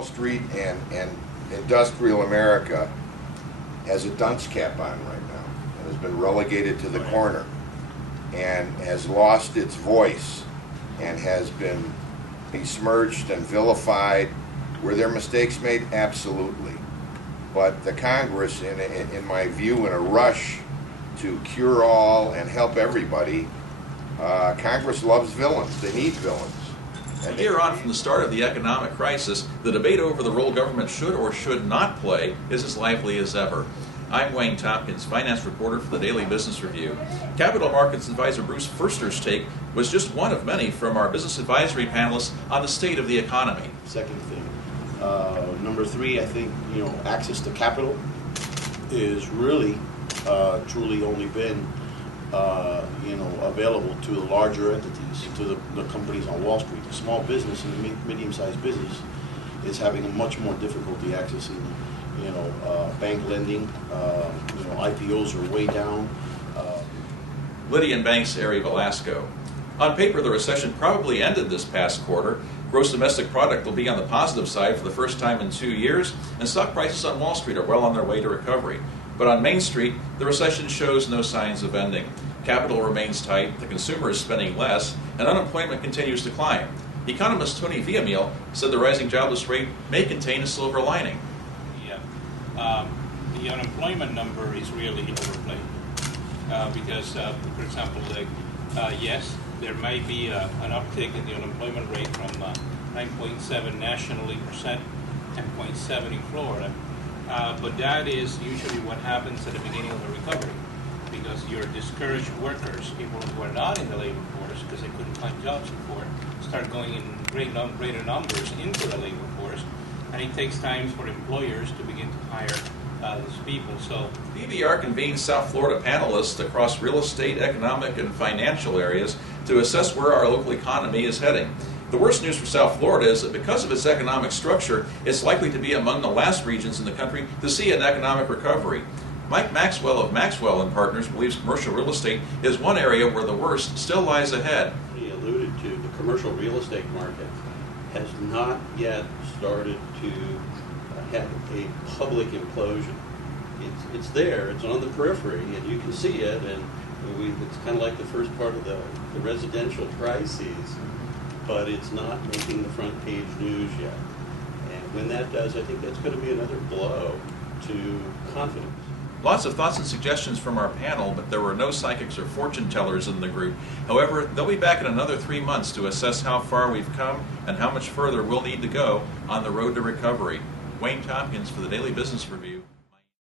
Wall Street and industrial America has a dunce cap on right now and has been relegated to the corner and has lost its voice and has been besmirched and vilified. Were there mistakes made? Absolutely. But the Congress, in my view, in a rush to cure all and help everybody, Congress loves villains. They need villains. A year on from the start of the economic crisis, the debate over the role government should or should not play is as lively as ever. I'm Wayne Tompkins, finance reporter for the Daily Business Review. Capital Markets Advisor Bruce Furster's take was just one of many from our business advisory panelists on the state of the economy. Second thing. Number three, I think, access to capital is really truly only been available to the larger entities, to the companies on Wall Street. The small business and the medium-sized business is having a much more difficulty accessing, bank lending. IPOs are way down. Lydian Bank's Ari Velasco. On paper, the recession probably ended this past quarter. Gross domestic product will be on the positive side for the first time in 2 years, and stock prices on Wall Street are well on their way to recovery. But on Main Street, the recession shows no signs of ending. Capital remains tight, the consumer is spending less, and unemployment continues to climb. Economist Tony Villamil said the rising jobless rate may contain a silver lining. Yeah, the unemployment number is really overplayed because, for example, yes, there may be an uptick in the unemployment rate from 9.7 nationally percent, 10.7 in Florida. But that is usually what happens at the beginning of the recovery, because your discouraged workers, people who are not in the labor force because they couldn't find jobs before, start going in greater numbers into the labor force, and it takes time for employers to begin to hire those people. So BBR convenes South Florida panelists across real estate, economic, and financial areas to assess where our local economy is heading. The worst news for South Florida is that because of its economic structure, it's likely to be among the last regions in the country to see an economic recovery. Mike Maxwell of Maxwell & Partners believes commercial real estate is one area where the worst still lies ahead. He alluded to the commercial real estate market has not yet started to have a public implosion. It's there, it's on the periphery, and you can see it, and it's kind of like the first part of the residential crises. But it's not making the front page news yet. And when that does, I think that's going to be another blow to confidence. Lots of thoughts and suggestions from our panel, but there were no psychics or fortune tellers in the group. However, they'll be back in another 3 months to assess how far we've come and how much further we'll need to go on the road to recovery. Wayne Tompkins for the Daily Business Review.